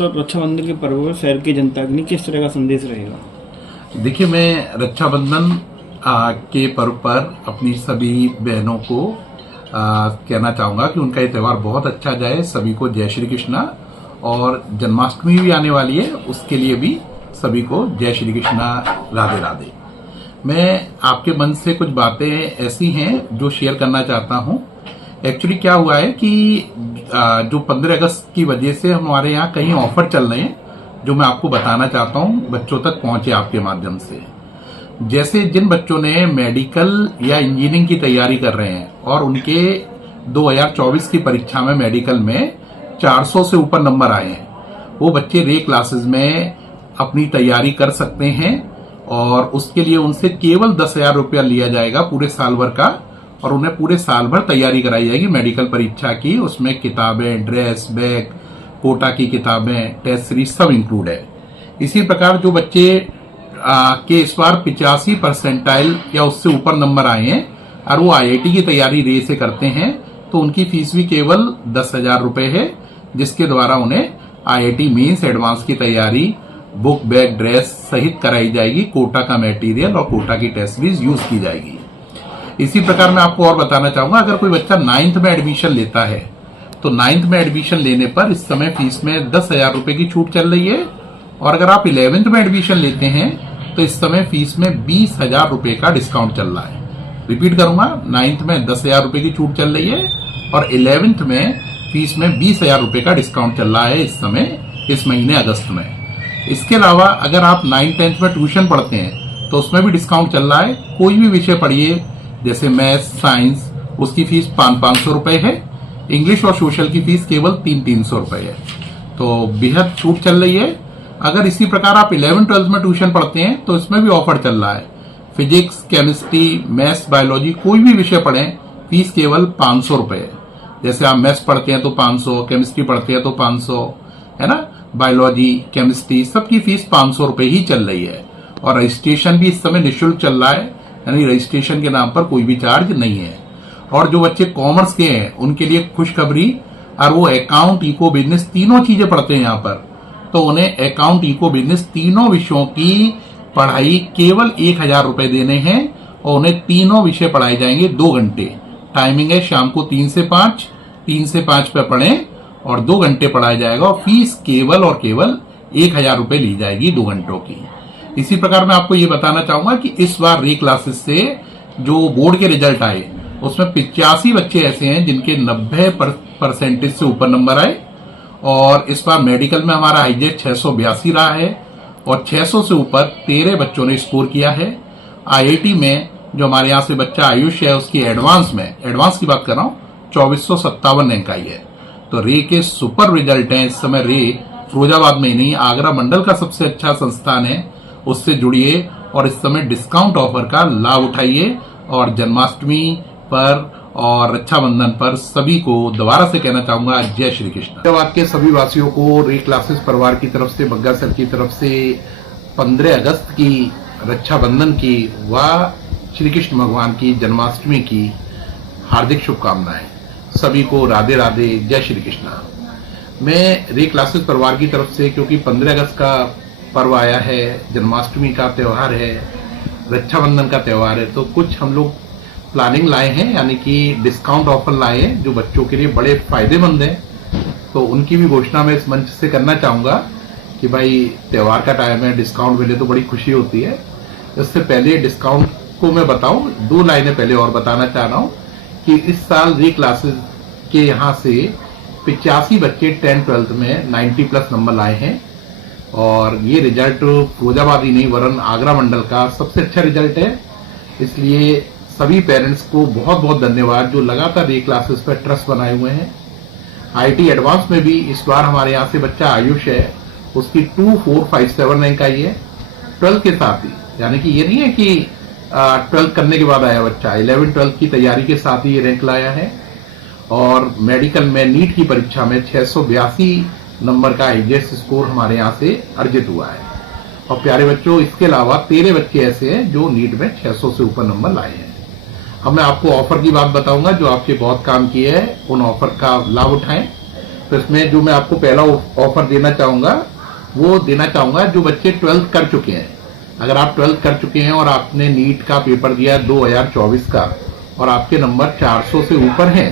Sir, Rakshabandhan के पर्व पर शहर की जनता के लिए किस तरह का संदेश रहेगा? देखिए, मैं रक्षाबंधन के पर्व पर अपनी सभी बहनों को कहना चाहूँगा कि उनका ये त्यौहार बहुत अच्छा जाए। सभी को जय श्री कृष्णा। और जन्माष्टमी भी आने वाली है, उसके लिए भी सभी को जय श्री कृष्णा, राधे राधे। मैं आपके मन से कुछ बातें ऐसी हैं जो शेयर करना चाहता हूँ। एक्चुअली क्या हुआ है कि जो 15 अगस्त की वजह से हमारे यहाँ कई ऑफर चल रहे हैं, जो मैं आपको बताना चाहता हूँ, बच्चों तक पहुंचे आपके माध्यम से। जैसे जिन बच्चों ने मेडिकल या इंजीनियरिंग की तैयारी कर रहे हैं और उनके 2024 की परीक्षा में मेडिकल में 400 से ऊपर नंबर आए हैं, वो बच्चे रे क्लासेस में अपनी तैयारी कर सकते हैं। और उसके लिए उनसे केवल 10,000 रुपया लिया जाएगा पूरे साल भर का, और उन्हें पूरे साल भर तैयारी कराई जाएगी मेडिकल परीक्षा की। उसमें किताबें, ड्रेस, बैग, कोटा की किताबें, टेस्ट सीरीज सब इंक्लूड है। इसी प्रकार जो बच्चे के इस बार 85 परसेंटाइल या उससे ऊपर नंबर आए हैं और वो IIT की तैयारी रे से करते हैं, तो उनकी फीस भी केवल 10,000 रुपए है, जिसके द्वारा उन्हें IIT मेंस एडवांस की तैयारी, बुक, बैग, ड्रेस सहित कराई जाएगी। कोटा का मटेरियल और कोटा की टेस्ट सीरीज यूज की जाएगी। इसी प्रकार मैं आपको और बताना चाहूंगा, अगर कोई बच्चा 9th में एडमिशन लेता है तो 9th में एडमिशन लेने पर इस समय फीस में 10,000 रुपए की छूट चल रही है। और अगर आप 11th में एडमिशन लेते हैं तो इस समय फीस में 20,000 रुपए का डिस्काउंट चल रहा है। रिपीट करूंगा, 9th में 10,000 रुपए की छूट चल रही है और 11th में फीस में 20,000 रुपए का डिस्काउंट चल रहा है इस समय, इस महीने अगस्त में। इसके अलावा अगर आप 9th 10th में ट्यूशन पढ़ते हैं तो उसमें भी डिस्काउंट चल रहा है। कोई भी विषय पढ़िए, जैसे मैथ्स, साइंस, उसकी फीस 500 रुपए है। इंग्लिश और सोशल की फीस केवल 300 रुपए है। तो बेहद छूट चल रही है। अगर इसी प्रकार आप 11th 12th में ट्यूशन पढ़ते हैं तो इसमें भी ऑफर चल रहा है। फिजिक्स, केमिस्ट्री, मैथ्स, बायोलॉजी, कोई भी विषय पढ़ें, फीस केवल 500 रुपए है। जैसे आप मैथ्स पढ़ते हैं तो 500, केमिस्ट्री पढ़ते हैं तो 500, है ना, बायोलॉजी, केमिस्ट्री, सबकी फीस 500 रुपए ही चल रही है। और रजिस्ट्रेशन भी इस समय निःशुल्क चल रहा है, यानी रजिस्ट्रेशन के नाम पर कोई भी चार्ज नहीं है। और जो बच्चे कॉमर्स के हैं उनके लिए खुशखबरी, और वो अकाउंट, इको, बिजनेस तीनों चीजें पढ़ते हैं यहाँ पर, तो उन्हें अकाउंट, इको, बिजनेस तीनों विषयों की पढ़ाई केवल 1,000 रुपए देने हैं और उन्हें तीनों विषय पढ़ाए जाएंगे 2 घंटे। टाइमिंग है शाम को 3 से 5, 3 से 5 पे पढ़ें और 2 घंटे पढ़ाया जाएगा और फीस केवल और केवल 1,000 रुपए ली जाएगी 2 घंटों की। इसी प्रकार मैं आपको ये बताना चाहूंगा कि इस बार री क्लासेस से जो बोर्ड के रिजल्ट आए उसमें 85 बच्चे ऐसे हैं जिनके 90% से ऊपर नंबर आए। और इस बार मेडिकल में हमारा हाईएस्ट 682 रहा है और 600 से ऊपर 13 बच्चों ने स्कोर किया है। IIT में जो हमारे यहाँ से बच्चा आयुष है, उसकी एडवांस की बात कर रहा हूँ, 2457 रैंक आई है। तो रे के सुपर रिजल्ट हैं इस समय। रे फिरोजाबाद में ही नहीं, आगरा मंडल का सबसे अच्छा संस्थान है, उससे जुड़िए और इस समय डिस्काउंट ऑफर का लाभ उठाइए। और जन्माष्टमी पर और रक्षाबंधन पर सभी को दोबारा से कहना चाहूंगा, जय श्री कृष्ण। फिरोजाबाद के सभी वासियों को रे क्लासेस परिवार की तरफ से, बग्गा सर की तरफ से 15 अगस्त की, रक्षाबंधन की व श्री कृष्ण भगवान की जन्माष्टमी की हार्दिक शुभकामनाएं। सभी को राधे राधे, जय श्री कृष्णा। मैं रे क्लासेस परिवार की तरफ से, क्योंकि 15 अगस्त का पर्व आया है, जन्माष्टमी का त्यौहार है, रक्षाबंधन का त्यौहार है, तो कुछ हम लोग प्लानिंग लाए हैं, यानी कि डिस्काउंट ऑफर लाए हैं जो बच्चों के लिए बड़े फायदेमंद हैं। तो उनकी भी घोषणा मैं इस मंच से करना चाहूंगा कि भाई त्योहार का टाइम है, डिस्काउंट मिले तो बड़ी खुशी होती है। इससे पहले डिस्काउंट को मैं बताऊं, 2 लाइनें पहले और बताना चाह रहा हूं कि इस साल री क्लासेस के यहाँ से 85 बच्चे 10th 12th में 90+ नंबर लाए हैं। और ये रिजल्ट फिरोजाबाद ही नहीं वरन आगरा मंडल का सबसे अच्छा रिजल्ट है। इसलिए सभी पेरेंट्स को बहुत बहुत धन्यवाद जो लगातार रे क्लासेस पर ट्रस्ट बनाए हुए हैं। IIT एडवांस में भी इस बार हमारे यहाँ से बच्चा आयुष है, उसकी 2457 रैंक आई है 12th के साथ ही। यानी कि ये नहीं है कि 12th करने के बाद आया बच्चा, 11th 12th की तैयारी के साथ ही ये रैंक लाया है। और मेडिकल में नीट की परीक्षा में 682 नंबर का हाईएस्ट स्कोर हमारे यहाँ से अर्जित हुआ है। और प्यारे बच्चों, इसके अलावा 13 बच्चे ऐसे हैं जो नीट में 600 से ऊपर नंबर लाए हैं। अब मैं आपको ऑफर की बात बताऊंगा जो आपके बहुत काम किए है, उन ऑफर का लाभ उठाएं। तो इसमें जो मैं आपको पहला ऑफर देना चाहूंगा वो देना चाहूंगा जो बच्चे 12th कर चुके हैं। अगर आप 12th कर चुके हैं और आपने नीट का पेपर दिया 2024 का और आपके नंबर 400 से ऊपर हैं,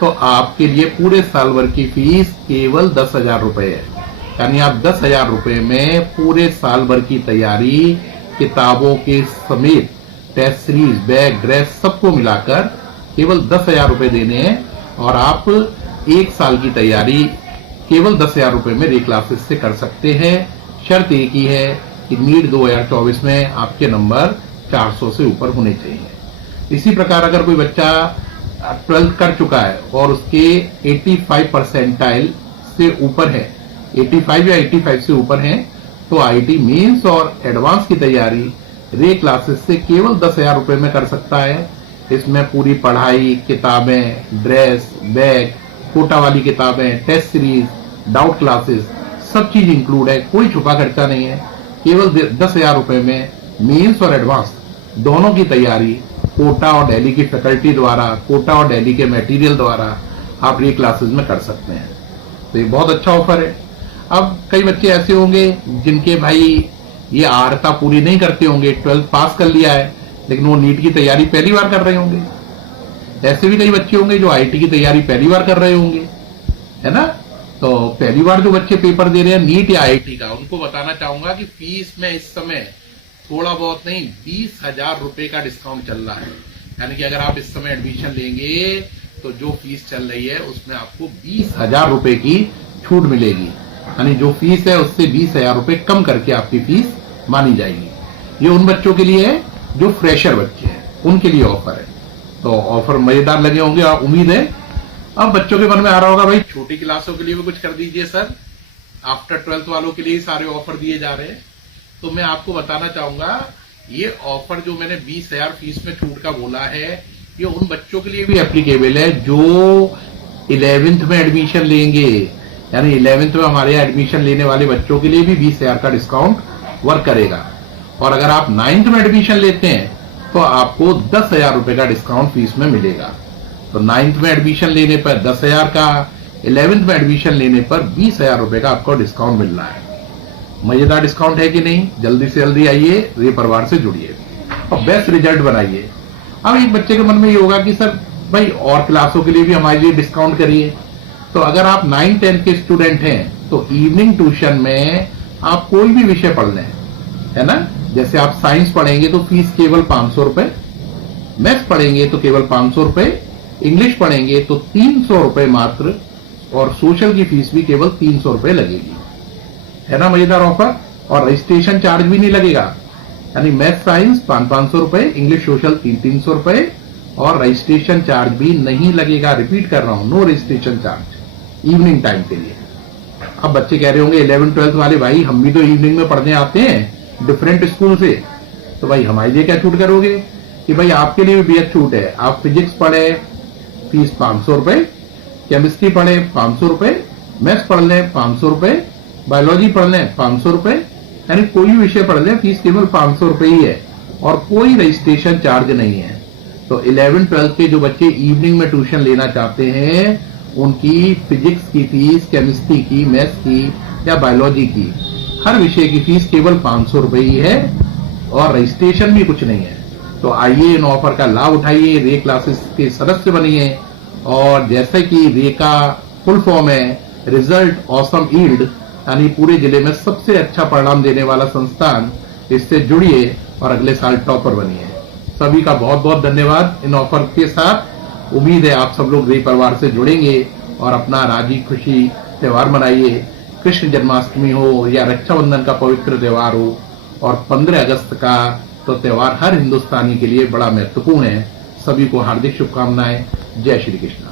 तो आपके लिए पूरे साल भर की फीस केवल 10,000 रुपए है। यानी आप 10,000 रुपए में पूरे साल भर की तैयारी किताबों के समेत टेस्ट सीरीज, बैग, ड्रेस सबको मिलाकर केवल 10,000 रुपए देने हैं और आप एक साल की तैयारी केवल 10,000 रुपए में रे क्लासेस से कर सकते हैं। शर्त एक ही है कि नीट 2024 में आपके नंबर 400 से ऊपर होने चाहिए। इसी प्रकार अगर कोई बच्चा 12th कर चुका है और उसके 85 परसेंटाइल से ऊपर है, 85 या 85 से ऊपर है, तो आईआईटी मेंस और एडवांस की तैयारी रे क्लासेस से केवल 10,000 रुपए में कर सकता है। इसमें पूरी पढ़ाई, किताबें, ड्रेस, बैग, कोटा वाली किताबें, टेस्ट सीरीज, डाउट क्लासेस सब चीज इंक्लूड है, कोई छुपा खर्चा नहीं है। केवल 10,000 रुपए में मेंस और एडवांस दोनों की तैयारी कोटा और दिल्ली की फैकल्टी द्वारा, कोटा और दिल्ली के मटेरियल द्वारा आप रे क्लासेस में कर सकते हैं। तो ये बहुत अच्छा ऑफर है। अब कई बच्चे ऐसे होंगे जिनके भाई ये आर्हता पूरी नहीं करते होंगे, 12th पास कर लिया है लेकिन वो नीट की तैयारी पहली बार कर रहे होंगे। ऐसे भी कई बच्चे होंगे जो आईआईटी की तैयारी पहली बार कर रहे होंगे, है ना। तो पहली बार जो बच्चे पेपर दे रहे हैं नीट या आईआईटी का, उनको बताना चाहूंगा कि फीस में इस समय थोड़ा बहुत नहीं 20,000 रुपए का डिस्काउंट चल रहा है। यानी कि अगर आप इस समय एडमिशन लेंगे तो जो फीस चल रही है उसमें आपको 20,000 रुपए की छूट मिलेगी। यानी जो फीस है उससे 20,000 रुपए कम करके आपकी फीस मानी जाएगी। ये उन बच्चों के लिए है जो फ्रेशर बच्चे हैं, उनके लिए ऑफर है। तो ऑफर मजेदार लगे होंगे, आप उम्मीद है। अब बच्चों के मन में आ रहा होगा भाई छोटी क्लासों के लिए भी कुछ कर दीजिए सर, आफ्टर 12th वालों के लिए सारे ऑफर दिए जा रहे हैं। तो मैं आपको बताना चाहूंगा ये ऑफर जो मैंने 20,000 फीस में छूट का बोला है, ये उन बच्चों के लिए भी एप्लीकेबल है जो 11th में एडमिशन लेंगे। यानी 11th में हमारे यहाँ एडमिशन लेने वाले बच्चों के लिए भी 20,000 का डिस्काउंट वर्क करेगा। और अगर आप 9th में एडमिशन लेते हैं तो आपको 10,000 रुपए का डिस्काउंट फीस में मिलेगा। तो 9th में एडमिशन लेने पर 10,000 का, 11th में एडमिशन लेने पर 20,000 रुपए का आपको डिस्काउंट मिल रहा है। मजेदार डिस्काउंट है कि नहीं? जल्दी से जल्दी आइए, रे परिवार से जुड़िए और बेस्ट रिजल्ट बनाइए। अब एक बच्चे के मन में ये होगा कि सर भाई और क्लासों के लिए भी हमारे लिए डिस्काउंट करिए। तो अगर आप 9th-10th के स्टूडेंट हैं तो इवनिंग ट्यूशन में आप कोई भी विषय पढ़ लें, है ना। जैसे आप साइंस पढ़ेंगे तो फीस केवल 500 रुपए, मैथ्स पढ़ेंगे तो केवल 500 रुपए, इंग्लिश पढ़ेंगे तो 300 रुपए मात्र, और सोशल की फीस भी केवल 300 रुपए लगेगी। है ना मजेदार ऑफर। और रजिस्ट्रेशन चार्ज भी नहीं लगेगा। यानी मैथ साइंस 500 रुपए, इंग्लिश सोशल 300 रुपए, और रजिस्ट्रेशन चार्ज भी नहीं लगेगा। रिपीट कर रहा हूं, no registration charge evening time के लिए। अब बच्चे कह रहे होंगे 11th-12th वाले, भाई हम भी तो इवनिंग में पढ़ने आते हैं डिफरेंट स्कूल से, तो भाई हमारे लिए क्या छूट करोगे? कि भाई आपके लिए भी बेहद छूट है। आप फिजिक्स पढ़े फीस 500 रुपए, केमिस्ट्री पढ़े 500 रुपए, मैथ्स पढ़ लें 500 रुपए, बायोलॉजी पढ़ लें 500 रुपए, यानी कोई भी विषय पढ़ लें फीस केवल 500 रुपए ही है और कोई रजिस्ट्रेशन चार्ज नहीं है। तो 11th-12th के जो बच्चे इवनिंग में ट्यूशन लेना चाहते हैं उनकी फिजिक्स की फीस, केमिस्ट्री की, मैथ्स की या बायोलॉजी की, हर विषय की फीस केवल 500 रुपए ही है और रजिस्ट्रेशन भी कुछ नहीं है। तो आइए इन ऑफर का लाभ उठाइए, रे क्लासेस के सदस्य बनिए। और जैसे कि रे का फुल फॉर्म है रिजल्ट ऑसम यील्ड, यानी पूरे जिले में सबसे अच्छा परिणाम देने वाला संस्थान, इससे जुड़िए और अगले साल टॉपर बनिए। सभी का बहुत बहुत धन्यवाद। इन ऑफर के साथ उम्मीद है आप सब लोग रे परिवार से जुड़ेंगे और अपना राजी खुशी त्योहार मनाइए। कृष्ण जन्माष्टमी हो या रक्षाबंधन का पवित्र त्योहार हो और 15 अगस्त का तो त्योहार हर हिंदुस्तानी के लिए बड़ा महत्वपूर्ण है। सभी को हार्दिक शुभकामनाएं। जय श्री कृष्ण।